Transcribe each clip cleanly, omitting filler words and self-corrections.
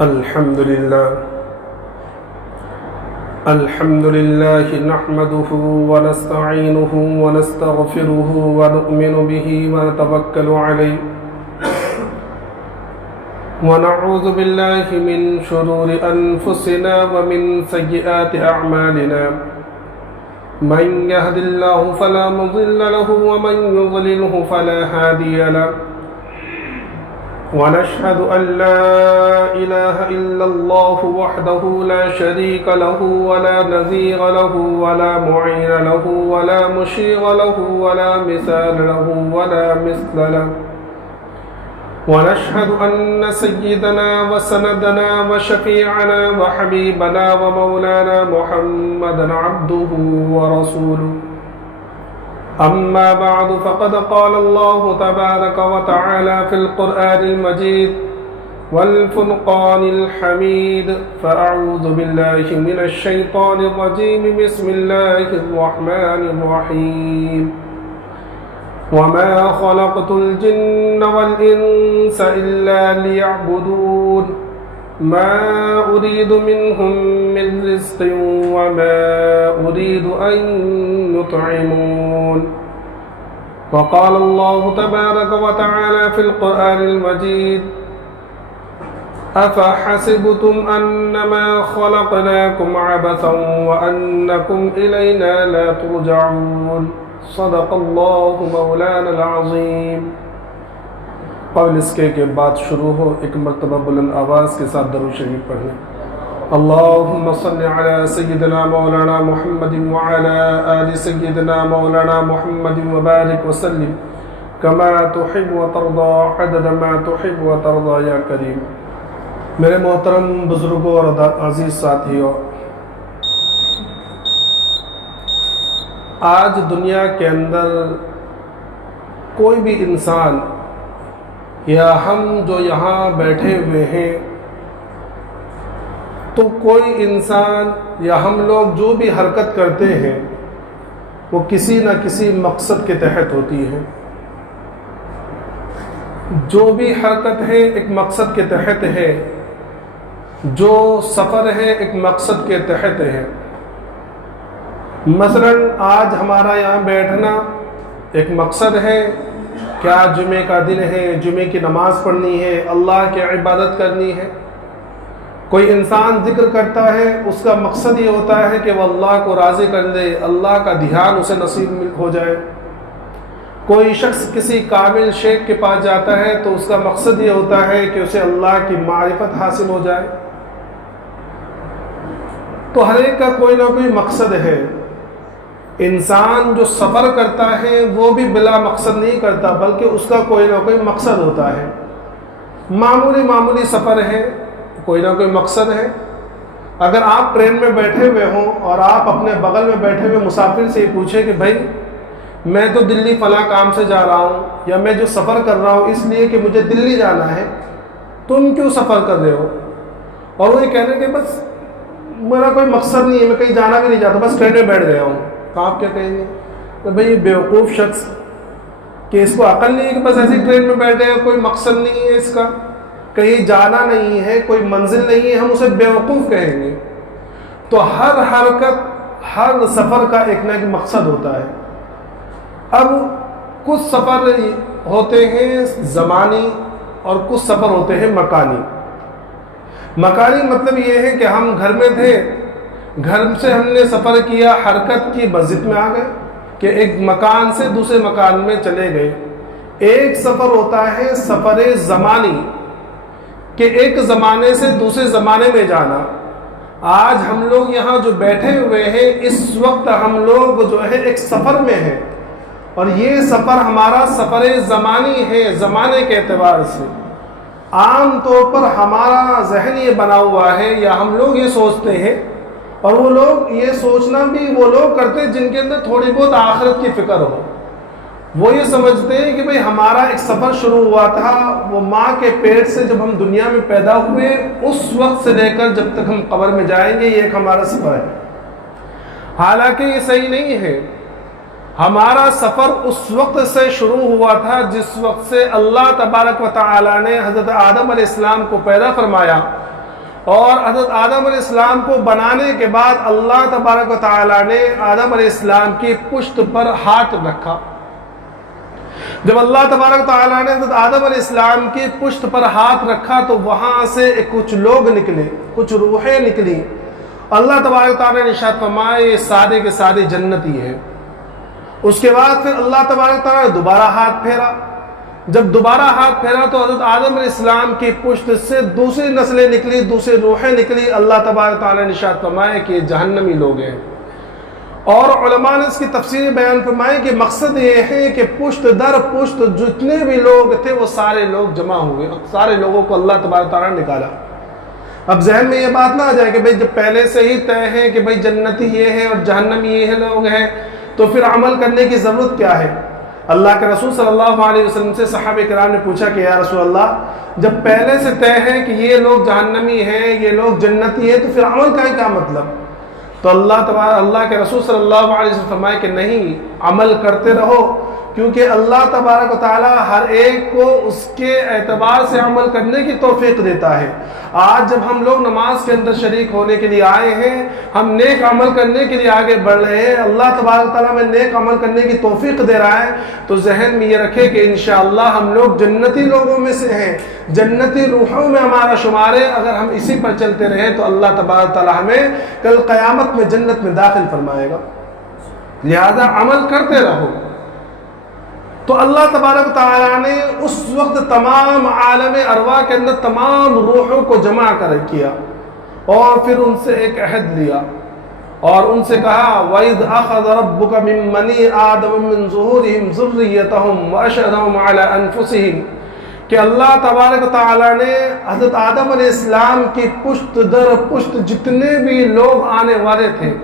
الحمد لله نحمده ونستعينه ونستغفره ونؤمن به ونتوكل عليه ونعوذ بالله من شرور أنفسنا ومن سيئات أعمالنا من يهد الله فلا مضل له ومن يضلله فلا هادي له ونشهد أن لا إله إلا الله وحده لا شريك له ولا نظير له ولا معين له ولا مشير له ولا مثال له ولا مثل له ونشهد أن سيدنا وسندنا وشفيعنا وحبيبنا ومولانا محمدا عبده ورسوله أما بعد فقد قال الله تبارك وتعالى في القرآن المجيد والفرقان الحميد فأعوذ بالله من الشيطان الرجيم بسم الله الرحمن الرحيم وما خلقت الجن والإنس إلا ليعبدون ما أريد منهم من رزق وما أريد أن يطعمون وقال الله تبارك وتعالى في القرآن المجيد أفحسبتم أنما خلقناكم عبثا وأنكم إلينا لا ترجعون صدق اللہ مولانا العظیم۔ قبل اس کے بعد شروع ہو ایک مرتبہ بلند آواز کے ساتھ درود شریف پڑھیں۔ اللہم صل علی سیدنا مولانا محمد وعلی آل سیدنا مولانا محمد وبارک وسلم کما تحب وترضى عدد ما تحب وترضى یا کریم۔ میرے محترم بزرگوں اور عزیز ساتھیوں، آج دنیا کے اندر کوئی بھی انسان یا ہم جو یہاں بیٹھے ہوئے ہیں، تو کوئی انسان یا ہم لوگ جو بھی حرکت کرتے ہیں وہ کسی نہ کسی مقصد کے تحت ہوتی ہے۔ جو بھی حرکت ہے ایک مقصد کے تحت ہے، جو سفر ہے ایک مقصد کے تحت ہے۔ مثلا آج ہمارا یہاں بیٹھنا ایک مقصد ہے کہ آج جمعے کا دن ہے، جمعے کی نماز پڑھنی ہے، اللہ کی عبادت کرنی ہے۔ کوئی انسان ذکر کرتا ہے، اس کا مقصد یہ ہوتا ہے کہ وہ اللہ کو راضی کر دے، اللہ کا دھیان اسے نصیب ہو جائے۔ کوئی شخص کسی کامل شیخ کے پاس جاتا ہے تو اس کا مقصد یہ ہوتا ہے کہ اسے اللہ کی معرفت حاصل ہو جائے۔ تو ہر ایک کا کوئی نہ کوئی مقصد ہے۔ انسان جو سفر کرتا ہے وہ بھی بلا مقصد نہیں کرتا، بلکہ اس کا کوئی نہ کوئی مقصد ہوتا ہے۔ معمولی سفر ہے، کوئی نہ کوئی مقصد ہے۔ اگر آپ ٹرین میں بیٹھے ہوئے ہوں اور آپ اپنے بغل میں بیٹھے ہوئے مسافر سے یہ پوچھیں کہ بھائی میں تو دلی فلاں کام سے جا رہا ہوں، یا میں جو سفر کر رہا ہوں اس لیے کہ مجھے دلی جانا ہے، تم کیوں سفر کر رہے ہو؟ اور وہ یہ کہہ رہے ہیں کہ بس میرا کوئی مقصد نہیں ہے، میں کہیں جانا بھی نہیں چاہتا، بس ٹرین میں بیٹھ گیا ہوں۔ تو آپ کیا کہیں گے؟ تو بھائی بیوقوف شخص کہ اس کو عقل نہیں ہے کہ بس ایسی ٹرین میں بیٹھ گیا، کوئی مقصد نہیں ہے اس کا، کہیں جانا نہیں ہے، کوئی منزل نہیں ہے، ہم اسے بیوقوف کہیں گے۔ تو ہر حرکت، ہر سفر کا ایک نہ ایک مقصد ہوتا ہے۔ اب کچھ سفر ہوتے ہیں زمانی اور کچھ سفر ہوتے ہیں مکانی۔ مکانی مطلب یہ ہے کہ ہم گھر میں تھے، گھر سے ہم نے سفر کیا، حرکت کی مسجد میں آ گئے کہ ایک مکان سے دوسرے مکان میں چلے گئے۔ ایک سفر ہوتا ہے سفر زمانی، کہ ایک زمانے سے دوسرے زمانے میں جانا۔ آج ہم لوگ یہاں جو بیٹھے ہوئے ہیں، اس وقت ہم لوگ جو ہے ایک سفر میں ہیں، اور یہ سفر ہمارا سفر زمانی ہے، زمانے کے اعتبار سے۔ عام طور پر ہمارا ذہن یہ بنا ہوا ہے، یا ہم لوگ یہ سوچتے ہیں، اور وہ لوگ یہ سوچنا بھی وہ لوگ کرتے ہیں جن کے اندر تھوڑی بہت آخرت کی فکر ہو۔ وہ یہ سمجھتے ہیں کہ بھئی ہمارا ایک سفر شروع ہوا تھا، وہ ماں کے پیٹ سے جب ہم دنیا میں پیدا ہوئے اس وقت سے لے کر جب تک ہم قبر میں جائیں گے، یہ ایک ہمارا سفر ہے۔ حالانکہ یہ صحیح نہیں ہے۔ ہمارا سفر اس وقت سے شروع ہوا تھا جس وقت سے اللہ تبارک و تعالی نے حضرت آدم علیہ السلام کو پیدا فرمایا، اور حضرت آدم علیہ السلام کو بنانے کے بعد اللہ تبارک و تعالیٰ نے آدم علیہ السلام کی پشت پر ہاتھ رکھا. جب اللہ تبارک و تعالیٰ نے حضرت آدم علیہ السلام کی پشت پر ہاتھ رکھا تو وہاں سے کچھ لوگ نکلے, کچھ روحیں نکلی. اللہ تبارک و تعالیٰ نے ارشاد فرمایا یہ سادے کے سادے جنتی ہے. اس کے بعد پھر اللہ تبارک و تعالیٰ نے دوبارہ ہاتھ پھیرا. جب دوبارہ ہاتھ پھیرا تو حضرت آدم علیہ السلام کی پشت سے دوسری نسلیں نکلی, دوسری روحیں نکلی. اللہ تبارک و تعالیٰ نے ارشاد فرمایا کہ یہ جہنمی لوگ ہیں. اور علماء نے اس کی تفسیر بیان فرمائی کہ مقصد یہ ہے کہ پشت در پشت جتنے بھی لوگ تھے وہ سارے لوگ جمع ہوئے, سارے لوگوں کو اللہ تبارک و تعالیٰ نے نکالا. اب ذہن میں یہ بات نہ آ جائے کہ بھئی جب پہلے سے ہی طے ہے کہ بھئی جنتی یہ ہے اور جہنمی یہ لوگ ہیں تو پھر عمل کرنے کی ضرورت کیا ہے. اللہ کے رسول صلی اللہ علیہ وسلم سے صحابہ کرام نے پوچھا کہ یا رسول اللہ, جب پہلے سے طے ہے کہ یہ لوگ جہنمی ہیں, یہ لوگ جنتی ہیں, تو پھر عمل کا کیا مطلب؟ تو اللہ کے رسول صلی اللہ علیہ وسلم فرمائے کہ نہیں, عمل کرتے رہو, کیونکہ اللہ تبارک و تعالیٰ ہر ایک کو اس کے اعتبار سے عمل کرنے کی توفیق دیتا ہے. آج جب ہم لوگ نماز کے اندر شریک ہونے کے لیے آئے ہیں, ہم نیک عمل کرنے کے لیے آگے بڑھ رہے ہیں, اللہ تبارک و تعالیٰ میں نیک عمل کرنے کی توفیق دے رہا ہے, تو ذہن میں یہ رکھے کہ انشاءاللہ ہم لوگ جنتی لوگوں میں سے ہیں, جنتی روحوں میں ہمارا شمار ہے. اگر ہم اسی پر چلتے رہیں تو اللہ تبارک و تعالیٰ ہمیں کل قیامت میں جنت میں داخل فرمائے گا. لہذا عمل کرتے رہو. تو اللہ تبارک و تعالیٰ نے اس وقت تمام عالم ارواح کے اندر تمام روحوں کو جمع کر کیا اور پھر ان سے ایک عہد لیا اور ان سے کہا وَإِذْ أَخَذَ رَبُّكَ مِن بَنِي آدَمَ مِن ظُهُورِهِمْ ذُرِّيَّتَهُمْ وَأَشْهَدَهُمْ عَلَىٰ أَنفُسِهِمْ کہ اللہ تبارک و تعالیٰ نے حضرت آدم علیہ السلام کی پشت در پشت جتنے بھی لوگ آنے والے تھے,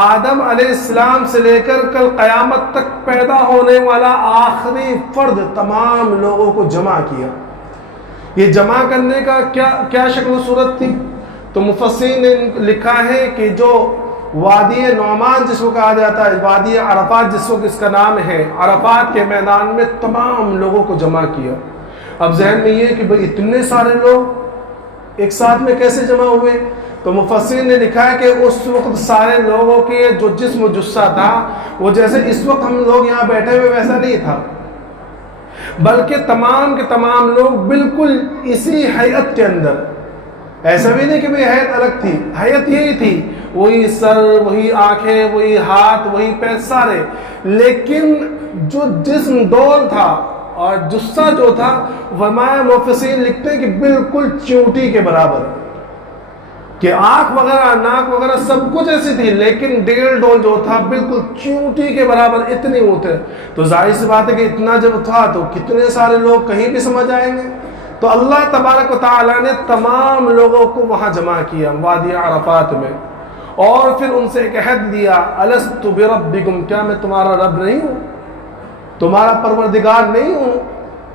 آدم علیہ السلام سے لے کر کل قیامت تک پیدا ہونے والا آخری فرد تمام لوگوں کو جمع کیا. یہ جمع کرنے کا کیا شکل و صورت تھی؟ تو مفسرین نے لکھا ہے کہ جو وادی نعمان جس کو کہا جاتا ہے, وادی عرفات جس کو اس کا نام ہے, عرفات کے میدان میں تمام لوگوں کو جمع کیا. اب ذہن میں یہ کہ بھئی اتنے سارے لوگ ایک ساتھ میں کیسے جمع ہوئے؟ تو مفسرین نے لکھا ہے کہ اس وقت سارے لوگوں کے جو جسم و جثہ تھا وہ جیسے اس وقت ہم لوگ یہاں بیٹھے ہوئے ویسا نہیں تھا, بلکہ تمام کے تمام لوگ بالکل اسی حیت کے اندر. ایسا بھی نہیں کہ بھئی حیت الگ تھی, حیت یہی تھی, وہی سر, وہی آنکھیں, وہی ہاتھ, وہی پیر سارے, لیکن جو جسم ڈول تھا اور جثہ جو تھا فرمایا مفسرین لکھتے ہیں کہ بالکل چونٹی کے برابر, کہ آنکھ وغیرہ ناک وغیرہ سب کچھ ایسی تھی, لیکن ڈیل ڈول جو تھا بالکل چونٹی کے برابر اتنے ہوتے. تو ظاہر سی بات ہے کہ اتنا جب تھا تو کتنے سارے لوگ کہیں بھی سمجھ آئیں گے. تو اللہ تبارک و تعالیٰ نے تمام لوگوں کو وہاں جمع کیا وادی عرفات میں, اور پھر ان سے ایک عہد دیا الست بربکم, کیا میں تمہارا رب نہیں ہوں, تمہارا پروردگار نہیں ہوں,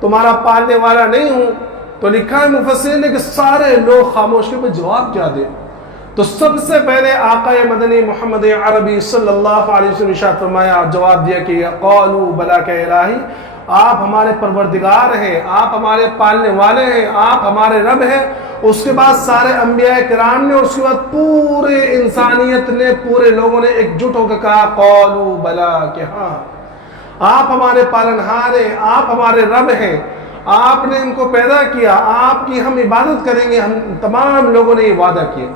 تمہارا پالنے والا نہیں ہوں؟ تو لکھا ہے مفسرین نے کہ سارے لوگ خاموشی پہ جواب کیا دے. تو سب سے پہلے آقا مدنی محمد عربی صلی اللہ علیہ وسلم ارشاد فرمایا, جواب دیا کہ قالوا بلا کہ الہی, آپ ہمارے پروردگار ہیں, آپ ہمارے پالنے والے ہیں, آپ ہمارے رب ہیں. اس کے بعد سارے انبیاء کرام نے, اور اس کے بعد پورے انسانیت نے, پورے لوگوں نے ایک جٹ ہو کر کہا قالوا بلا, کہ ہاں آپ ہمارے پالنہار ہیں, آپ ہمارے رب ہیں, آپ نے ان کو پیدا کیا, آپ کی ہم عبادت کریں گے. ہم تمام لوگوں نے یہ وعدہ کیا.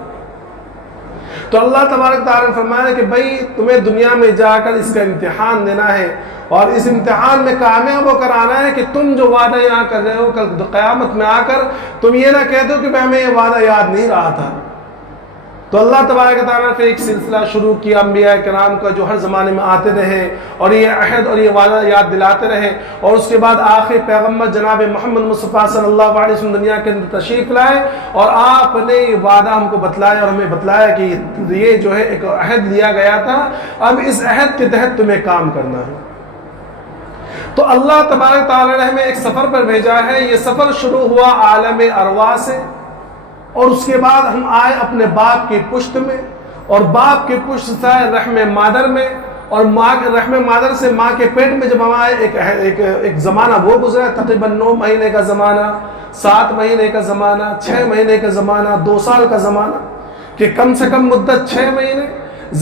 تو اللہ تبارک تعالیٰ نے فرمایا کہ بھئی تمہیں دنیا میں جا کر اس کا امتحان دینا ہے, اور اس امتحان میں کامیاب ہو کر آنا ہے کہ تم جو وعدہ یہاں کر رہے ہو کل قیامت میں آ کر تم یہ نہ کہہ دو کہ ہمیں یہ وعدہ یاد نہیں رہا تھا. تو اللہ تبارک تعالیٰ نے پھر ایک سلسلہ شروع کیا انبیاء کرام کا, جو ہر زمانے میں آتے رہے اور یہ عہد اور یہ وعدہ یاد دلاتے رہے. اور اس کے بعد آخر پیغمبر جناب محمد مصطفیٰ صلی اللہ علیہ وسلم دنیا کے اندر تشریف لائے, اور آپ نے یہ وعدہ ہم کو بتلایا اور ہمیں بتلایا کہ یہ جو ہے ایک عہد لیا گیا تھا, اب اس عہد کے تحت تمہیں کام کرنا ہے. تو اللہ تبارک تعالیٰ نے ہمیں ایک سفر پر بھیجا ہے. یہ سفر شروع ہوا عالم ارواح سے, اور اس کے بعد ہم آئے اپنے باپ کی پشت میں, اور باپ کی پشت سے رحم مادر میں, اور ماں کے رحم مادر سے ماں کے پیٹ میں جب ہم آئے ایک زمانہ وہ گزرا تقریباً 9 مہینے کا زمانہ، 7 مہینے کا زمانہ، 6 مہینے کا زمانہ، 2 سال کا زمانہ، کہ کم سے کم مدت 6 مہینے،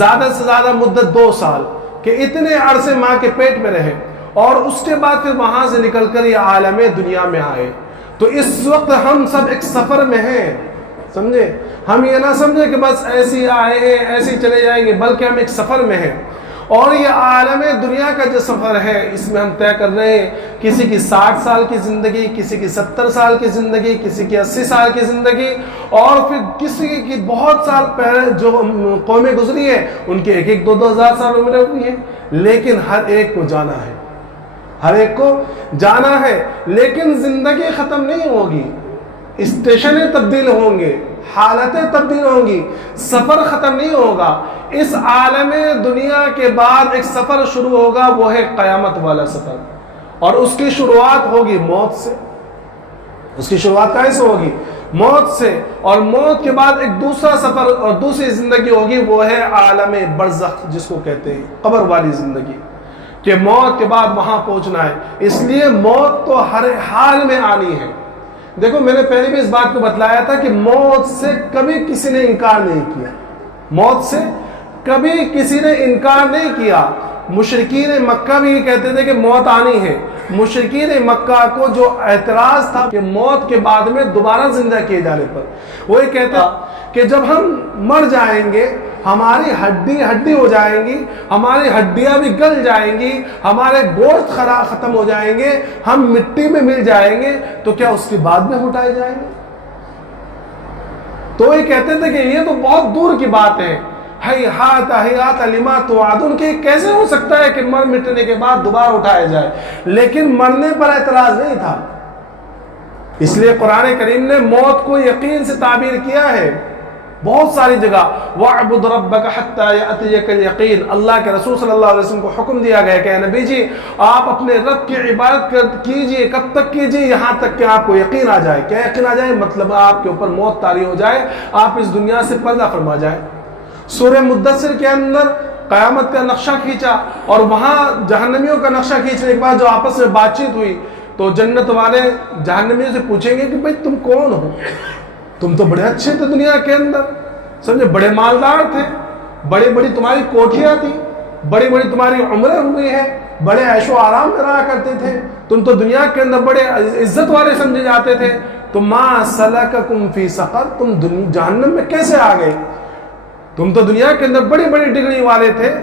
زیادہ سے زیادہ مدت 2 سال، کہ اتنے عرصے ماں کے پیٹ میں رہے، اور اس کے بعد پھر وہاں سے نکل کر یہ عالم دنیا میں آئے۔ تو اس وقت ہم سب ایک سفر میں ہیں، سمجھے؟ ہم یہ نہ سمجھے کہ بس ایسے ہی آئے ہیں ایسے ہی چلے جائیں گے، بلکہ ہم ایک سفر میں ہیں، اور یہ عالم دنیا کا جو سفر ہے اس میں ہم طے کر رہے ہیں کسی کی 60 سال کی زندگی، کسی کی 70 سال کی زندگی، کسی کی 80 سال کی زندگی، اور پھر کسی کی بہت سال پہلے جو قومیں گزری ہیں ان کی 1-2 ہزار سال عمریں ہوئی ہیں، لیکن ہر ایک کو جانا ہے، ہر ایک کو جانا ہے، لیکن زندگی ختم نہیں ہوگی، اسٹیشنیں تبدیل ہوں گے، حالتیں تبدیل ہوں گی، سفر ختم نہیں ہوگا۔ اس عالم دنیا کے بعد ایک سفر شروع ہوگا، وہ ہے قیامت والا سفر، اور اس کی شروعات ہوگی موت سے۔ اس کی شروعات کہاں سے ہوگی؟ موت سے، اور موت کے بعد ایک دوسرا سفر اور دوسری زندگی ہوگی، وہ ہے عالم برزخ جس کو کہتے ہیں، قبر والی زندگی، کہ موت کے بعد وہاں پہنچنا ہے۔ اس لیے موت تو ہر حال میں آنی ہے۔ دیکھو میں نے پہلے بھی اس بات کو بتلایا تھا کہ موت سے کبھی کسی نے انکار نہیں کیا، موت سے کبھی کسی نے انکار نہیں کیا۔ مشرکین مکہ بھی یہ کہتے تھے کہ موت آنی ہے۔ مشرکین مکہ کو جو اعتراض تھا کہ موت کے بعد میں دوبارہ زندہ کیے جانے پر، وہ یہ کہتا کہ جب ہم مر جائیں گے ہماری ہڈی ہو جائیں گی، ہماری ہڈیاں بھی گل جائیں گی، ہمارے گوشت ختم ہو جائیں گے، ہم مٹی میں مل جائیں گے، تو کیا اس کے بعد میں اٹھائے جائیں گے؟ تو یہ کہتے تھے کہ یہ تو بہت دور کی بات ہے، ہیہات لما توعدون، کہ کیسے ہو سکتا ہے کہ مر مٹنے کے بعد دوبارہ اٹھایا جائے؟ لیکن مرنے پر اعتراض نہیں تھا، اس لیے قرآن کریم نے موت کو یقین سے تعبیر کیا ہے بہت ساری جگہ۔ وَاعْبُدْ رَبَّكَ حَتَّى يَأْتِيَكَ الْيَقِينُ، اللہ کے رسول صلی اللہ علیہ وسلم کو حکم دیا گیا کہ نبی جی آپ اپنے رب کی عبادت کیجئے، کب تک کیجئے؟ یہاں تک کہ آپ کو یقین آ جائے۔ کیا یقین آ جائے؟ مطلب آپ کے اوپر موت طاری ہو جائے، آپ اس دنیا سے پردہ فرما جائے۔ سورہ مدثر کے اندر قیامت کا نقشہ کھینچا، اور وہاں جہنمیوں کا نقشہ کھینچنے کے بعد جو آپس میں بات چیت ہوئی، تو جنت والے جہنمیوں سے پوچھیں گے کہ بھئی تم کون ہو؟ تم تو بڑے اچھے تھے دنیا کے اندر، سمجھے، بڑے مالدار تھے، بڑی بڑی تمہاری کوٹھیاں تھیں، بڑی بڑی تمہاری عمریں ہوئی ہیں، بڑے عیش و آرام میں رہا کرتے تھے، تم تو دنیا کے اندر بڑے عزت والے سمجھے جاتے تھے، تو ما سلککم فی سقر، تم جہنم میں کیسے آ گئے؟ تم تو دنیا کے اندر بڑی بڑی ڈگری والے تھے،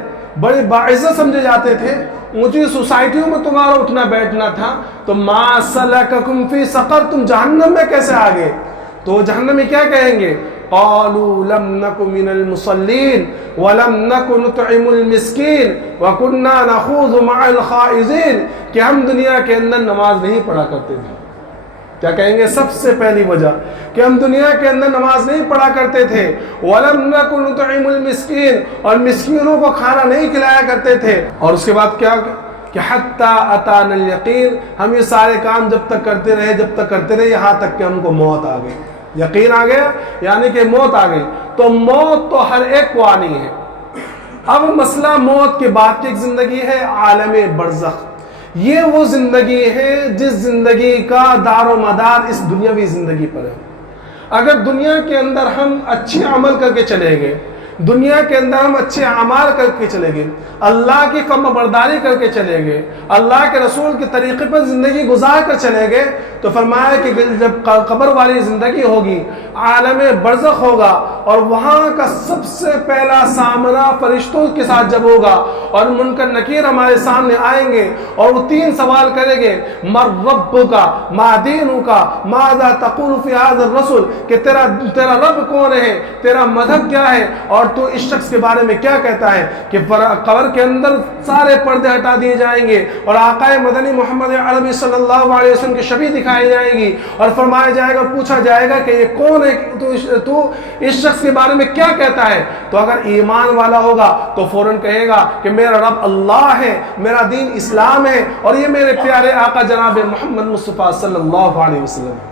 بڑے باعزت سمجھے جاتے تھے، اونچی سوسائٹیوں میں تمہارا اٹھنا بیٹھنا تھا، تو ما سلککم فی سقر، تم جہنم میں کیسے آ گئے؟ تو جہنم میں کیا کہیں گے؟ قالوا لم نک من المصلین ولم نک نطعم المسکین وکنا نخوض مع الخائضین، کہ ہم دنیا کے اندر نماز نہیں پڑھا کرتے تھے۔ کیا کہیں گے؟ سب سے پہلی وجہ کہ ہم دنیا کے اندر نماز نہیں پڑھا کرتے تھے، وَلَمْ نَكُ نُطْعِمُ الْمِسْكِينَ، اور مسکینوں کو کھانا نہیں کھلایا کرتے تھے، اور اس کے بعد کیا کہ حَتَّى أَتَانَا الْيَقِينَ، ہم یہ سارے کام جب تک کرتے رہے یہاں تک کہ ہم کو موت آ گئی، یقین آ گیا، یعنی کہ موت آ گئی۔ تو موت تو ہر ایک کو آنی ہے۔ اب مسئلہ موت کے بعد کی ایک زندگی ہے عالم برزخ، یہ وہ زندگی ہے جس زندگی کا دار و مدار اس دنیاوی زندگی پر ہے۔ اگر دنیا کے اندر ہم اچھے عمل کر کے چلے گئے، دنیا کے اندر ہم اچھے اعمال کر کے چلے گئے، اللہ کی فرما برداری کر کے چلے گئے، اللہ کے رسول کے طریقے پر زندگی گزار کر چلے گئے، تو فرمایا کہ جب قبر والی زندگی ہوگی، عالم برزخ ہوگا، اور وہاں کا سب سے پہلا سامنا فرشتوں کے ساتھ جب ہوگا، اور منکر نکیر ہمارے سامنے آئیں گے، اور وہ 3 سوال کریں گے، مر ربک، ما دینک، ماذا تقول فی ھذا الرسول، کہ تیرا رب کون ہے، تیرا مذہب کیا ہے، اور تو اس شخص کے بارے میں کیا کہتا ہے؟ کہ قبر کے اندر سارے پردے ہٹا دیے جائیں گے، اور آقا مدنی محمد عربی صلی اللہ علیہ وسلم کی شبیہ دکھائی جائے گی، اور فرمایا جائے گا، پوچھا جائے گا کہ یہ کون ہے، تو اس شخص کے بارے میں کیا کہتا ہے؟ تو اگر ایمان والا ہوگا تو فوراً کہے گا کہ میرا رب اللہ ہے، میرا دین اسلام ہے، اور یہ میرے پیارے آقا جناب محمد مصطفیٰ صلی اللہ علیہ وسلم ہے۔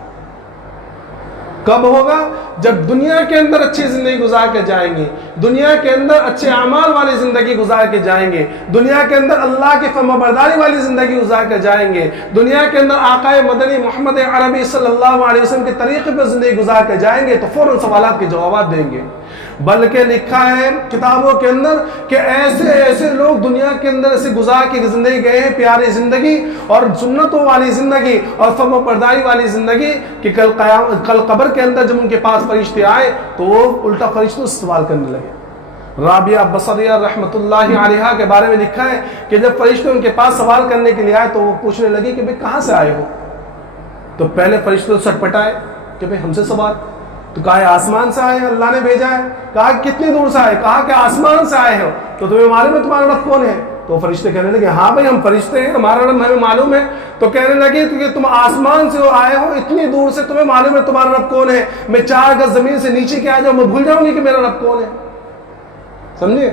کب ہوگا؟ جب دنیا کے اندر اچھی زندگی گزار کے جائیں گے، دنیا کے اندر اچھے اعمال والی زندگی گزار کے جائیں گے، دنیا کے اندر اللہ کی فرمانبرداری والی زندگی گزار کے جائیں گے، دنیا کے اندر آقا مدنی محمد عربی صلی اللہ علیہ وسلم کے طریقے پر زندگی گزار کے جائیں گے تو فوراً سوالات کے جوابات دیں گے۔ بلکہ لکھا ہے کتابوں کے اندر کہ ایسے لوگ دنیا کے اندر ایسے گزار کے زندگی گئے ہیں، پیاری زندگی اور سنتوں والی زندگی اور فرما برداری والی زندگی، کہ کل قبر کے اندر جب ان کے پاس فرشتے آئے تو وہ الٹا فرشتوں سے سوال کرنے لگے۔ رابعہ بصریہ رحمۃ اللہ علیہا کے بارے میں لکھا ہے کہ جب فرشتے ان کے پاس سوال کرنے کے لیے آئے تو وہ پوچھنے لگے کہ بھئی کہاں سے آئے ہو؟ تو پہلے فرشتے سٹپٹائے کہ بھئی ہم سے سوال، تو کہا آسمان سے آئے ہیں، اللہ نے بھیجا ہے۔ کہا کتنی دور سے آئے؟ کہا کہ آسمان سے آئے ہو۔ تو تمہیں معلوم ہے تمہارا رب کون ہے؟ تو فرشتے کہنے لگے ہاں بھائی ہم فرشتے ہیں، ہمارا رب ہمیں معلوم ہے۔ تو کہنے لگے کہ تم آسمان سے آئے ہو، اتنی دور سے، تمہیں معلوم ہے تمہارا رب کون ہے؟ میں 4 گز زمین سے نیچے کے آ جاؤں میں بھول جاؤں گی کہ میرا رب کون ہے؟ سمجھے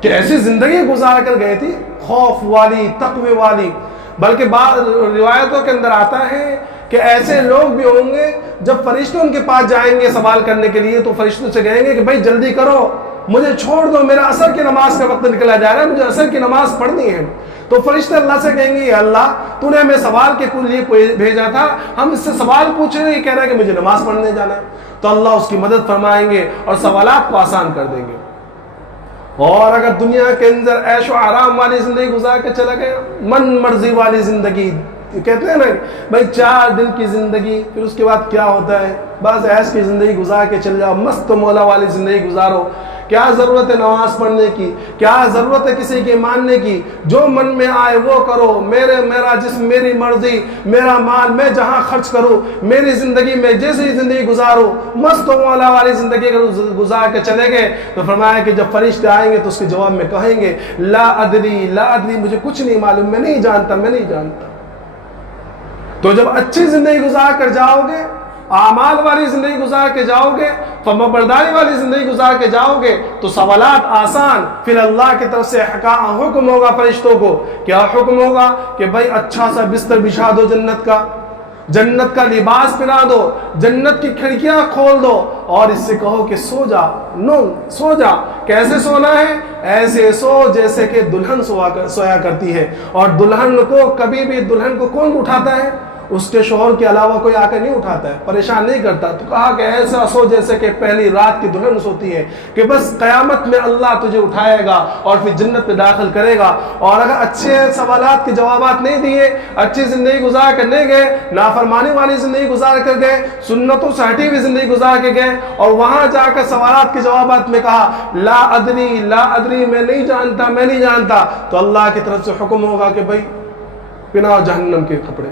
کہ ایسی زندگی گزار کر گئے تھی، خوف والی، تقوی والی۔ بلکہ بعض روایتوں کے اندر آتا ہے کہ ایسے لوگ بھی ہوں گے جب فرشتے ان کے پاس جائیں گے سوال کرنے کے لیے تو فرشتوں سے کہیں گے کہ بھائی جلدی کرو، مجھے چھوڑ دو، میرا عصر کی نماز کا وقت نکلا جا رہا ہے، مجھے عصر کی نماز پڑھنی ہے۔ تو فرشتے اللہ سے کہیں گے اللہ تو نے ہمیں سوال کے لیے بھیجا تھا، ہم اس سے سوال پوچھ رہے ہیں، یہ کہہ رہا ہے کہ مجھے نماز پڑھنے جانا ہے۔ تو اللہ اس کی مدد فرمائیں گے اور سوالات کو آسان کر دیں گے۔ اور اگر دنیا کے اندر عیش و آرام والی زندگی گزار کے چلا گیا، من مرضی والی زندگی، کہتے ہیں نا بھائی 4 دن کی زندگی، پھر اس کے بعد کیا ہوتا ہے؟ بس ایس کی زندگی گزار کے چل جاؤ، مست مولا والی زندگی گزارو، کیا ضرورت ہے نماز پڑھنے کی، کیا ضرورت ہے کسی کے ماننے کی، جو من میں آئے وہ کرو، میرا جسم میری مرضی، میرا مال میں جہاں خرچ کروں، میری زندگی میں جیسی زندگی گزارو، مست مولا والی زندگی گزار کے چلے گئے۔ تو فرمایا کہ جب فرشتے آئیں گے تو اس کے جواب میں کہیں گے لا ادری، مجھے کچھ نہیں معلوم، میں نہیں جانتا۔ تو جب اچھی زندگی گزار کر جاؤ گے، اعمال والی زندگی گزار کے جاؤ گے، فرمانبرداری والی زندگی گزار کے جاؤ گے تو سوالات آسان۔ پھر اللہ کی طرف سے حکم ہوگا فرشتوں کو، کیا حکم ہوگا کہ بھائی اچھا سا بستر بچھا دو جنت کا لباس پہنا دو، جنت کی کھڑکیاں کھول دو اور اس سے کہو کہ سو جا۔ کیسے سونا ہے؟ ایسے سو جیسے کہ دلہن سویا کرتی ہے، اور دلہن کو کبھی بھی دلہن کو کون اٹھاتا ہے؟ اس کے شوہر کے علاوہ کوئی آ کر نہیں اٹھاتا ہے، پریشان نہیں کرتا۔ تو کہا کہ ایسا سو جیسے کہ پہلی رات کی دلہن سوتی ہے، کہ بس قیامت میں اللہ تجھے اٹھائے گا اور پھر جنت میں داخل کرے گا۔ اور اگر اچھے سوالات کے جوابات نہیں دیے، اچھی زندگی گزار کر نہیں گئے، نافرمانی والی زندگی گزار کر گئے، سنتوں سے ہٹی ہوئی زندگی گزار کے گئے، اور وہاں جا کر سوالات کے جوابات میں کہا لا ادری، میں نہیں جانتا، تو اللہ کی طرف سے حکم ہوگا کہ بھائی پہناؤ جہنم کے کپڑے،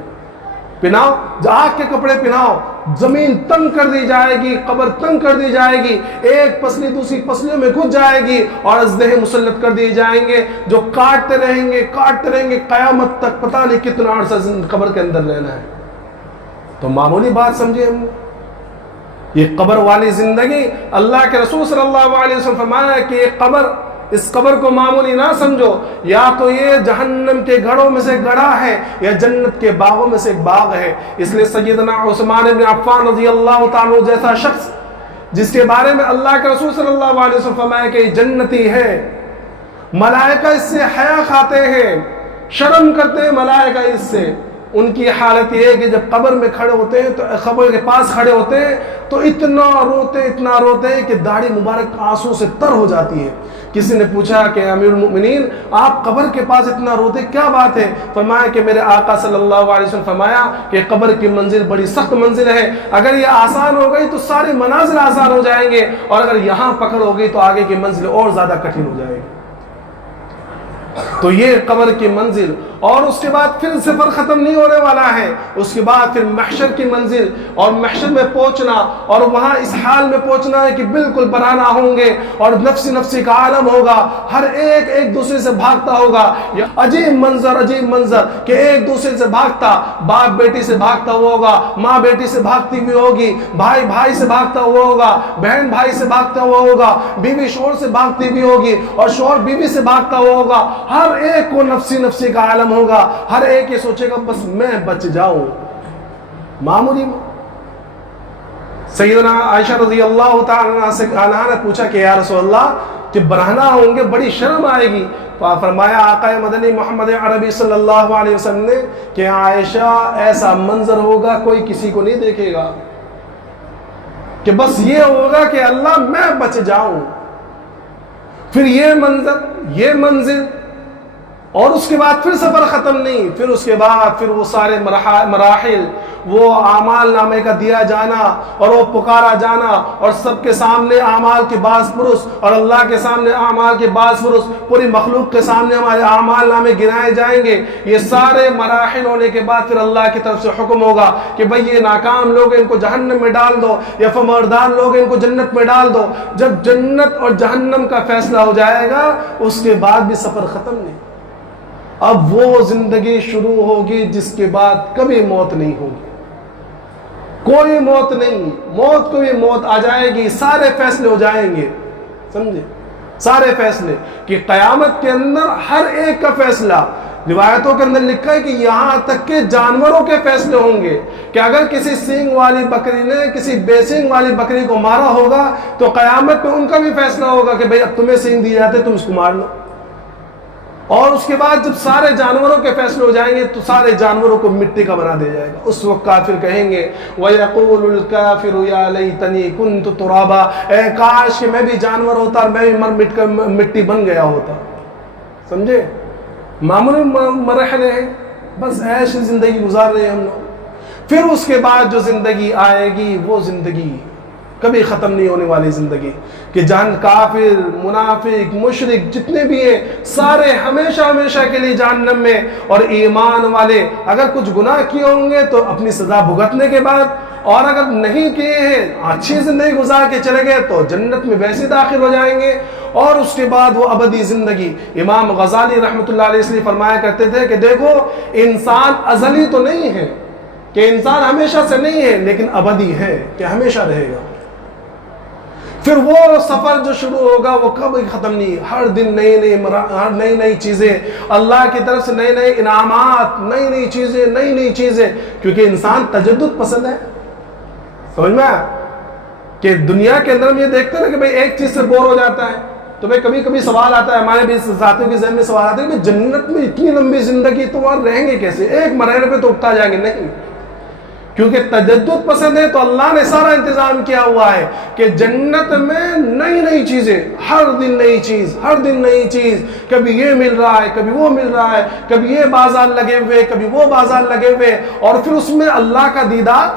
پہناؤ آگ کے کپڑے پہناؤ۔ زمین تنگ کر دی جائے گی، قبر تنگ کر دی جائے گی، ایک پسلی دوسری پسلیوں میں گھس جائے گی، اور ازدہے مسلط کر دیے جائیں گے جو کاٹتے رہیں گے قیامت تک، پتہ نہیں کتنا عرصہ قبر کے اندر رہنا ہے۔ تو معمولی بات سمجھے ہم، یہ قبر والی زندگی، اللہ کے رسول صلی اللہ علیہ وسلم فرمایا کہ یہ قبر، اس قبر کو معمولی نہ سمجھو، یا تو یہ جہنم کے گڑھوں میں سے گڑھا ہے یا جنت کے باغوں میں سے ایک باغ ہے۔ اس لیے سیدنا عثمان بن عفان رضی اللہ تعالیٰ جیسا شخص جس کے بارے میں اللہ کے رسول صلی اللہ علیہ وسلم فرمایا کہ یہ جنتی ہے، ملائکہ اس سے حیا کھاتے ہیں، شرم کرتے ہیں ملائکہ اس سے۔ ان کی حالت یہ ہے کہ جب قبر میں کھڑے ہوتے ہیں، تو قبر کے پاس کھڑے ہوتے ہیں تو اتنا روتے ہیں کہ داڑھی مبارک آنسو سے تر ہو جاتی ہے۔ کسی نے پوچھا کہ امیر المؤمنین آپ قبر کے پاس اتنا روتے، کیا بات ہے؟ فرمایا کہ میرے آقا صلی اللہ علیہ وسلم فرمایا کہ قبر کی منزل بڑی سخت منزل ہے، اگر یہ آسان ہو گئی تو سارے منازل آسان ہو جائیں گے، اور اگر یہاں پکڑ ہو گئی تو آگے کی منزل اور زیادہ کٹھن ہو جائے گی۔ تو یہ قبر کی منزل، اور اس کے بعد پھر سفر ختم نہیں ہونے والا ہے، اس کے بعد پھر محشر کی منزل، اور محشر میں پہنچنا، اور وہاں اس حال میں پہنچنا ہے کہ بالکل برہنہ ہوں گے، اور نفسی کا عالم ہوگا، ہر ایک دوسرے سے بھاگتا ہوگا۔ عجیب منظر کہ ایک دوسرے سے بھاگتا، باپ بیٹی سے بھاگتا ہوا ہوگا، ماں بیٹی سے بھاگتی ہوئی ہوگی، بھائی سے بھاگتا ہوا ہوگا، بہن بھائی سے بھاگتا ہوا ہوگا، بیوی شوہر سے بھاگتی ہوئی ہوگی، اور شوہر بیوی سے بھاگتا ہوا ہوگا۔ ہر ایک کو نفسی کا عالم ہوگا، ہر ایک یہ سوچے گا بس میں بچ جاؤں۔ معمولی سیدنا عائشہ رضی اللہ تعالیٰ عنہا نے پوچھا کہ یا رسول اللہ کہ برہنہ ہوں گے بڑی شرم آئے گی، تو فرمایا آقا مدنی محمد عربی صلی اللہ علیہ وسلم نے کہ عائشہ ایسا منظر ہوگا کوئی کسی کو نہیں دیکھے گا، کہ بس یہ ہوگا کہ اللہ میں بچ جاؤں، پھر یہ منظر یہ منزل، اور اس کے بعد پھر سفر ختم نہیں، پھر اس کے بعد پھر وہ سارے مراحل، وہ اعمال نامے کا دیا جانا اور وہ پکارا جانا، اور سب کے سامنے اعمال کے بعض پرس اور اللہ کے سامنے اعمال کے بعض پرس، پوری مخلوق کے سامنے ہمارے اعمال نامے گنائے جائیں گے۔ یہ سارے مراحل ہونے کے بعد پھر اللہ کی طرف سے حکم ہوگا کہ بھئی یہ ناکام لوگ ان کو جہنم میں ڈال دو، یا فرمانبردار لوگ ان کو جنت میں ڈال دو۔ جب جنت اور جہنم کا فیصلہ ہو جائے گا اس کے بعد بھی سفر ختم نہیں، اب وہ زندگی شروع ہوگی جس کے بعد کبھی موت نہیں ہوگی، کوئی موت نہیں، موت کو بھی موت آ جائے گی، سارے فیصلے ہو جائیں گے، سمجھے، سارے فیصلے، کہ قیامت کے اندر ہر ایک کا فیصلہ، روایتوں کے اندر لکھا ہے کہ یہاں تک کہ جانوروں کے فیصلے ہوں گے، کہ اگر کسی سینگ والی بکری نے کسی بے سینگ والی بکری کو مارا ہوگا تو قیامت میں ان کا بھی فیصلہ ہوگا کہ بھئی اب تمہیں سینگ دی جاتے تم اس کو مار لو۔ اور اس کے بعد جب سارے جانوروں کے فیصلے ہو جائیں گے تو سارے جانوروں کو مٹی کا بنا دیا جائے گا۔ اس وقت کافر کہیں گے وَيَقُولُ الْكَافِرُ يَا لَيْتَنِي كُنْتُ تُرَابًا، اے کاش کہ میں بھی جانور ہوتا اور میں بھی مر مٹ کر مٹی بن گیا ہوتا۔ سمجھے، معمولی مرحلے ہیں، بس عیش زندگی گزار رہے ہیں ہم لوگ، پھر اس کے بعد جو زندگی آئے گی وہ زندگی کبھی ختم نہیں ہونے والی زندگی، کہ جان کافر منافق مشرک جتنے بھی ہیں سارے ہمیشہ ہمیشہ کے لیے جہنم میں، اور ایمان والے اگر کچھ گناہ کیے ہوں گے تو اپنی سزا بھگتنے کے بعد، اور اگر نہیں کیے ہیں اچھی زندگی گزار کے چلے گئے تو جنت میں ویسے داخل ہو جائیں گے، اور اس کے بعد وہ ابدی زندگی۔ امام غزالی رحمۃ اللہ علیہ اس لیے فرمایا کرتے تھے کہ دیکھو انسان ازلی تو نہیں ہے، کہ انسان ہمیشہ سے نہیں ہے، لیکن ابدی ہے کہ ہمیشہ رہے گا۔ پھر وہ سفر جو شروع ہوگا وہ کبھی ختم نہیں، ہر دن نئی نئی چیزیں، اللہ کی طرف سے نئے نئے انعامات، نئی نئی چیزیں، کیونکہ انسان تجدد پسند ہے۔ سمجھ میں آیا کہ دنیا کے اندر ہم یہ دیکھتے ہیں کہ بھئی ایک چیز سے بور ہو جاتا ہے، تو بھئی کبھی کبھی سوال آتا ہے، ہمارے بھی ساتھیوں کے ذہن میں سوال آتا ہے کہ جنت میں اتنی لمبی زندگی تو وہاں رہیں گے کیسے، ایک مرحلے پہ تو اٹھا جائیں گے، نہیں، کیونکہ تجدد پسند ہے تو اللہ نے سارا انتظام کیا ہوا ہے کہ جنت میں نئی چیزیں، ہر دن نئی چیز، کبھی یہ مل رہا ہے، کبھی وہ مل رہا ہے، کبھی یہ بازار لگے ہوئے، کبھی وہ بازار لگے ہوئے، اور پھر اس میں اللہ کا دیدار،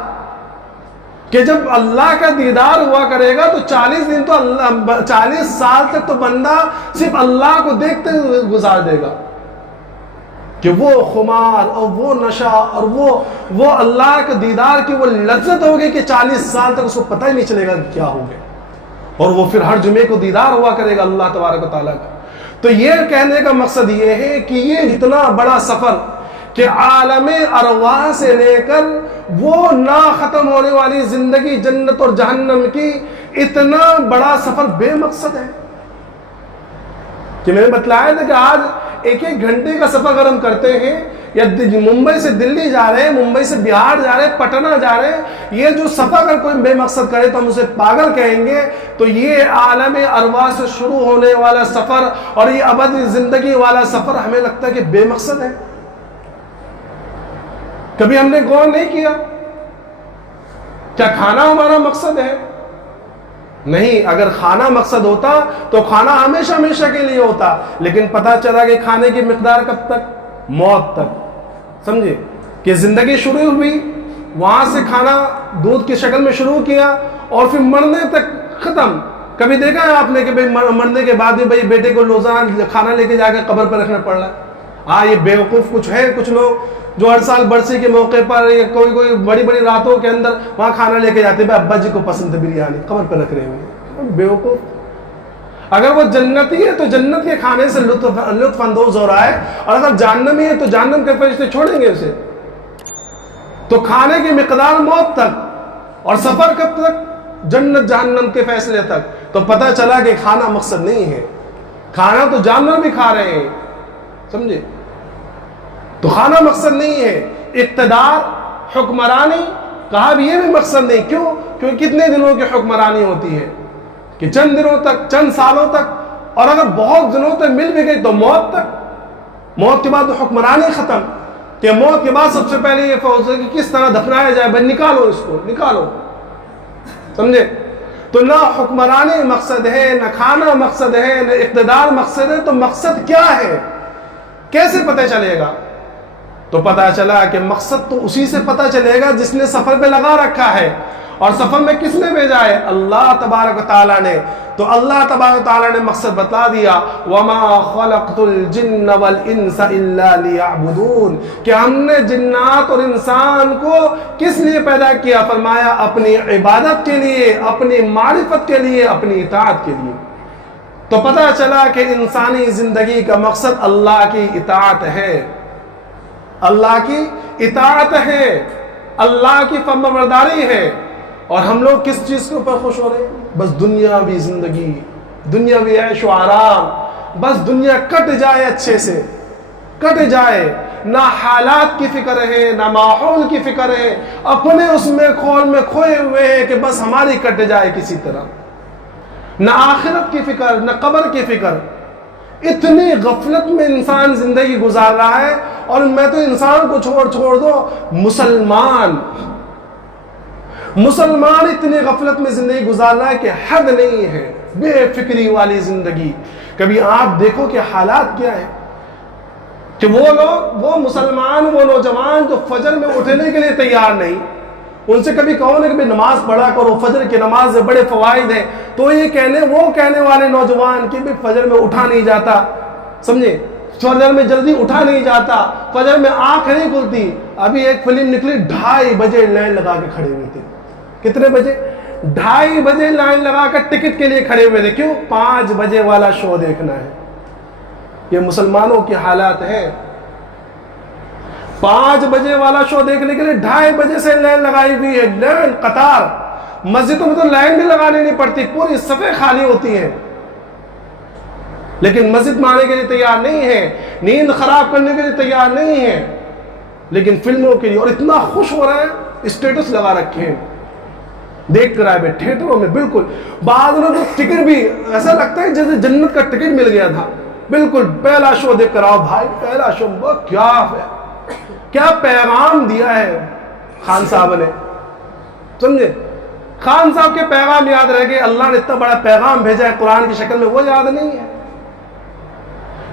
کہ جب اللہ کا دیدار ہوا کرے گا تو 40 سال تک تو بندہ صرف اللہ کو دیکھتے ہوئے گزار دے گا، کہ وہ خمار اور وہ نشہ اور وہ اللہ کے دیدار کی وہ لذت ہوگی کہ 40 سال تک اس کو پتہ ہی نہیں چلے گا کیا ہو گیا، اور وہ پھر ہر جمعے کو دیدار ہوا کرے گا اللہ تبارک و تعالیٰ کا۔ تو یہ کہنے کا مقصد یہ ہے کہ یہ اتنا بڑا سفر کہ عالم ارواح سے لے کر وہ نہ ختم ہونے والی زندگی جنت اور جہنم کی، اتنا بڑا سفر بے مقصد ہے کہ میں نے بتلایا تھا کہ آج ایک گھنٹے کا سفر اگر ہم کرتے ہیں، یا ممبئی سے دلی جا رہے ہیں، ممبئی سے بہار جا رہے ہیں، پٹنہ جا رہے ہیں، یہ جو سفر اگر کوئی بے مقصد کرے تو ہم اسے پاگل کہیں گے۔ تو یہ عالم ارواح سے شروع ہونے والا سفر اور یہ ابدی زندگی والا سفر ہمیں لگتا ہے کہ بے مقصد ہے، کبھی ہم نے غور نہیں کیا کیا کھانا ہمارا مقصد ہے؟ نہیں، اگر کھانا مقصد ہوتا تو کھانا ہمیشہ ہمیشہ کے لیے ہوتا، لیکن پتہ چلا کہ کھانے کی مقدار کب تک؟ موت تک۔ سمجھے کہ زندگی شروع ہوئی وہاں سے، کھانا دودھ کی شکل میں شروع کیا اور پھر مرنے تک ختم۔ کبھی دیکھا ہے آپ نے کہ بھئی مرنے کے بعد بھی بھئی بیٹے کو روزانہ کھانا لے کے جا کے قبر پہ رکھنا پڑ رہا ہے؟ ہاں، یہ بیوقوف کچھ ہے، کچھ لوگ جو ہر سال برسی کے موقع پر یا کوئی بڑی راتوں کے اندر وہاں کھانا لے کے جاتے ہیں، ابا جی کو پسند ہے بریانی، قبر پہ رکھ رہے ہیں، بیوقوف۔ اگر وہ جنتی ہے تو جنت کے کھانے سے لطف اندوز ہو رہا ہے، اور اگر جہنمی ہے تو جہنم کے فرشتے چھوڑیں گے اسے۔ تو کھانے کی مقدار موت تک، اور سفر کب تک؟ جنت جہنم کے فیصلے تک۔ تو پتہ چلا کہ کھانا مقصد نہیں ہے، کھانا تو جانور بھی کھا رہے ہیں، سمجھے؟ تو کھانا مقصد نہیں ہے۔ اقتدار، حکمرانی کہا بھی یہ بھی مقصد نہیں، کیوں؟ کیونکہ کتنے دنوں کی حکمرانی ہوتی ہے کہ چند دنوں تک، چند سالوں تک، اور اگر بہت دنوں تک مل بھی گئی تو موت تک. موت کے بعد تو حکمرانی ختم. کہ موت کے بعد سب سے پہلے یہ فوج ہے کہ کس طرح دفنایا جائے، بھائی نکالو اس کو، نکالو. سمجھے؟ تو نہ حکمرانی مقصد ہے، نہ کھانا مقصد ہے، نہ اقتدار مقصد ہے. تو مقصد کیا ہے؟ کیسے پتہ چلے گا؟ تو پتہ چلا کہ مقصد تو اسی سے پتہ چلے گا جس نے سفر پہ لگا رکھا ہے. اور سفر میں کس نے بھیجا ہے؟ اللہ تبارک و تعالیٰ نے. تو اللہ تبارک و تعالیٰ نے مقصد بتا دیا، وَمَا خَلَقْتُ الْجِنَّ وَالْإِنسَ إِلَّا لِيَعْبُدُونَ، کہ ہم نے جنات اور انسان کو کس لیے پیدا کیا؟ فرمایا اپنی عبادت کے لیے، اپنی معرفت کے لیے، اپنی اطاعت کے لیے. تو پتہ چلا کہ انسانی زندگی کا مقصد اللہ کی اطاعت ہے، اللہ کی اطاعت ہے، اللہ کی فرمانبرداری ہے. اور ہم لوگ کس چیز کے اوپر خوش ہو رہے ہیں؟ بس دنیاوی زندگی، دنیاوی عیش و آرام. بس دنیا کٹ جائے، اچھے سے کٹ جائے. نہ حالات کی فکر ہے، نہ ماحول کی فکر ہے. اپنے اس میں کھول میں کھوئے ہوئے ہیں کہ بس ہماری کٹ جائے کسی طرح. نہ آخرت کی فکر، نہ قبر کی فکر. اتنی غفلت میں انسان زندگی گزار رہا ہے. اور میں تو انسان کو چھوڑ دو، مسلمان اتنی غفلت میں زندگی گزار رہا ہے کہ حد نہیں ہے. بے فکری والی زندگی. کبھی آپ دیکھو کہ حالات کیا ہے کہ وہ لوگ، وہ مسلمان، وہ نوجوان جو فجر میں اٹھنے کے لیے تیار نہیں، ان سے کبھی کہو نا کہ نماز پڑھا کرو، فجر کی نماز سے بڑے فوائد ہیں، تو یہ کہنے والے نوجوان کہ فجر میں اٹھا نہیں جاتا. سمجھے؟ فجر میں جلدی اٹھا نہیں جاتا، فجر میں آنکھ نہیں کھلتی. ابھی ایک فلم نکلی، 2:30 بجے لائن لگا کے کھڑے ہوئے تھے. کتنے بجے؟ 2:30 بجے لائن لگا کر ٹکٹ کے لیے کھڑے ہوئے تھے. کیوں؟ 5 بجے والا شو دیکھنا ہے. یہ مسلمانوں کی حالات ہیں. 5 بجے والا شو دیکھنے کے لیے 2:30 بجے سے لائن لگائی ہوئی ہے. لائن قطار. مسجدوں میں تو لائن بھی لگانی نہیں پڑتی، پوری صفیں خالی ہوتی ہیں. لیکن مسجد میں آنے کے لیے تیار نہیں ہے، نیند خراب کرنے کے لیے تیار نہیں ہے، لیکن فلموں کے لیے. اور اتنا خوش ہو رہا ہے، اسٹیٹس لگا رکھے ہیں، دیکھ کر آئے بے تھیٹروں میں. بالکل بعض لوگ ٹکٹ بھی ایسا لگتا ہے جیسے جنت کا ٹکٹ مل گیا تھا. بالکل پہلا شو دیکھ کر آؤ بھائی، پہلا شو. کیا پیغام دیا ہے خان صاحب نے. سمجھے؟ خان صاحب کے پیغام یاد رہ گئے. اللہ نے اتنا بڑا پیغام بھیجا ہے قرآن کی شکل میں، وہ یاد نہیں ہے.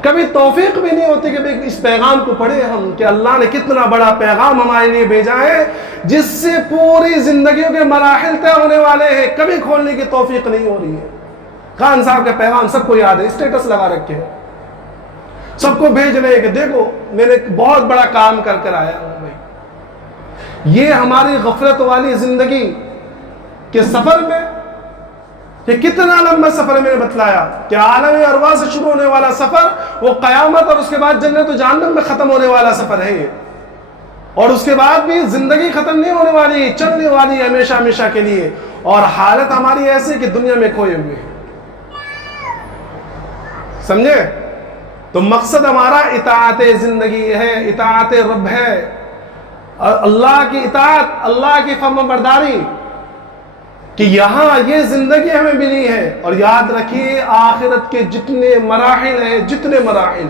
کبھی توفیق بھی نہیں ہوتی کہ اس پیغام کو پڑھیں ہم، کہ اللہ نے کتنا بڑا پیغام ہمارے لیے بھیجا ہے جس سے پوری زندگیوں کے مراحل طے ہونے والے ہیں. کبھی کھولنے کی توفیق نہیں ہو رہی ہے. خان صاحب کے پیغام سب کو یاد ہے، اسٹیٹس لگا رکھے ہیں، سب کو بھیج رہے ہیں کہ دیکھو میں نے بہت بڑا کام کر کر آیا ہوں. بھائی یہ ہماری غفلت والی زندگی کے سفر میں، یہ کتنا لمبا سفر ہے. میں نے بتلایا کہ عالم ارواح سے شروع ہونے والا سفر وہ قیامت اور اس کے بعد جنت و جہنم میں ختم ہونے والا سفر ہے یہ. اور اس کے بعد بھی زندگی ختم نہیں ہونے والی، چلنے والی ہمیشہ ہمیشہ کے لیے. اور حالت ہماری ایسی کہ دنیا میں کھوئے ہوئے ہیں. سمجھے؟ تو مقصد ہمارا اطاعت زندگی ہے، اطاعت رب ہے، اللہ کی اطاعت، اللہ کی فرمانبرداری. کہ یہاں یہ زندگی ہمیں ملی ہے. اور یاد رکھیے آخرت کے جتنے مراحل ہیں، جتنے مراحل،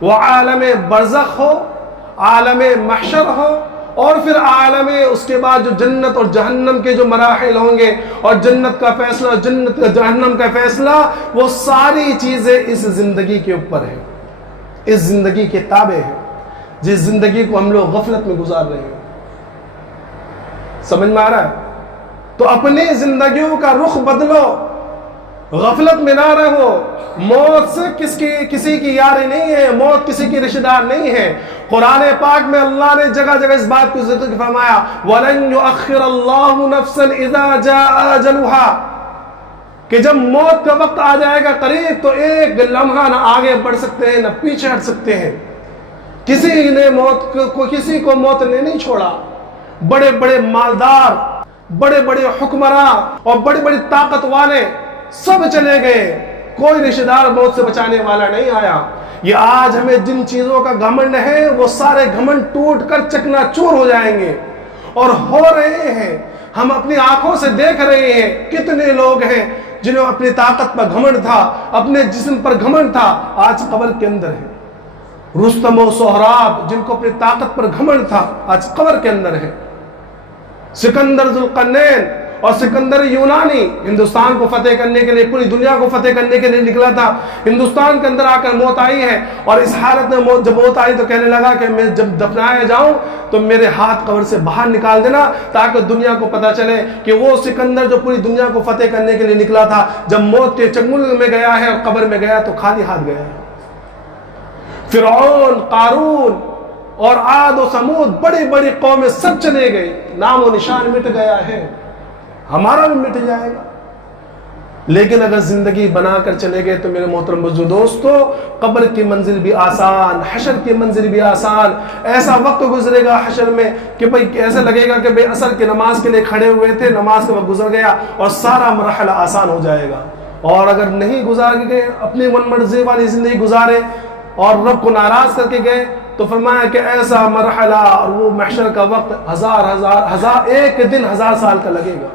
وہ عالم برزخ ہو، عالم محشر ہو، اور پھر عالم اس کے بعد جو جنت اور جہنم کے جو مراحل ہوں گے، اور جنت کا فیصلہ، جنت جہنم کا فیصلہ، وہ ساری چیزیں اس زندگی کے اوپر ہیں، اس زندگی کے تابع ہیں، جس زندگی کو ہم لوگ غفلت میں گزار رہے ہیں. سمجھ میں آ رہا ہے؟ تو اپنی زندگیوں کا رخ بدلو، غفلت میں نہ رہو. موت سے کسی کی یاری نہیں ہے، موت کسی کی رشتہ دار نہیں ہے. قرآن پاک میں اللہ نے جگہ جگہ اس بات کو ذکر فرمایا، وَلَن يُؤَخِّرَ اللَّهُ نَفْسًا إِذَا جَاءَ أَجَلُهَا، کہ جب موت کا وقت آ جائے گا قریب تو ایک لمحہ نہ آگے بڑھ سکتے ہیں نہ پیچھے ہٹ سکتے ہیں. کسی کو موت نے نہیں چھوڑا. بڑے بڑے مالدار، بڑے بڑے حکمراں اور بڑی بڑی طاقت والے سب چلے گئے، کوئی رشتہ دار موت سے بچانے والا نہیں آیا. یہ آج ہمیں جن چیزوں کا گھمنڈ ہے وہ سارے گھمنڈ ٹوٹ کر چکنا چور ہو جائیں گے، اور ہو رہے ہیں. ہم اپنی آنکھوں سے دیکھ رہے ہیں کتنے لوگ ہیں جنہوں اپنی طاقت پر گھمنڈ تھا، اپنے جسم پر گھمنڈ تھا، آج قبر کے اندر ہے۔ رستم و سہراب جن کو اپنی طاقت پر گھمنڈ تھا، آج قبر کے اندر ہے۔ سکندر ذوالقرنین اور سکندر یونانی ہندوستان کو فتح کرنے کے لیے، پوری دنیا کو فتح کرنے کے لیے نکلا تھا، ہندوستان کے اندر آ کر موت آئی ہے، اور اس حالت میں جب موت آئی تو کہنے لگا کہ میں جب دفنایا جاؤں تو میرے ہاتھ قبر سے باہر نکال دینا، تاکہ دنیا کو پتہ چلے کہ وہ سکندر جو پوری دنیا کو فتح کرنے کے لیے نکلا تھا، جب موت کے چنگل میں گیا ہے اور قبر میں گیا تو خالی ہاتھ گیا ہے۔ فرعون، قارون اور عاد و ثمود، بڑی بڑی قومیں سب چلے گئے، نام و نشان مٹ گیا ہے، ہمارا بھی مٹ جائے گا۔ لیکن اگر زندگی بنا کر چلے گئے تو میرے محترم بزرگ دوستو، قبر کی منزل بھی آسان، حشر کی منزل بھی آسان۔ ایسا وقت گزرے گا حشر میں کہ بھئی ایسا لگے گا کہ بے اثر کی نماز کے لیے کھڑے ہوئے تھے، نماز کا وقت گزر گیا اور سارا مرحلہ آسان ہو جائے گا۔ اور اگر نہیں گزار کے اپنی من مرضی والی زندگی گزارے اور رب کو ناراض کر کے گئے تو فرمایا کہ ایسا مرحلہ اور وہ محشر کا وقت ایک دن 1000 سال کا لگے گا۔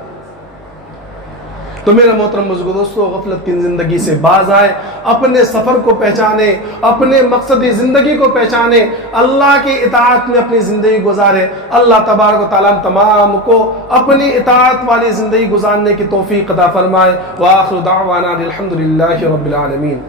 تو میرے محترم بزرگ دوستو، غفلت کی زندگی سے باز آئے، اپنے سفر کو پہچانے، اپنے مقصدی زندگی کو پہچانے، اللہ کی اطاعت میں اپنی زندگی گزارے۔ اللہ تبارک و تعالیٰ تمام کو اپنی اطاعت والی زندگی گزارنے کی توفیق عطا فرمائے۔ وآخر دعوانا الحمدللہ رب العالمین۔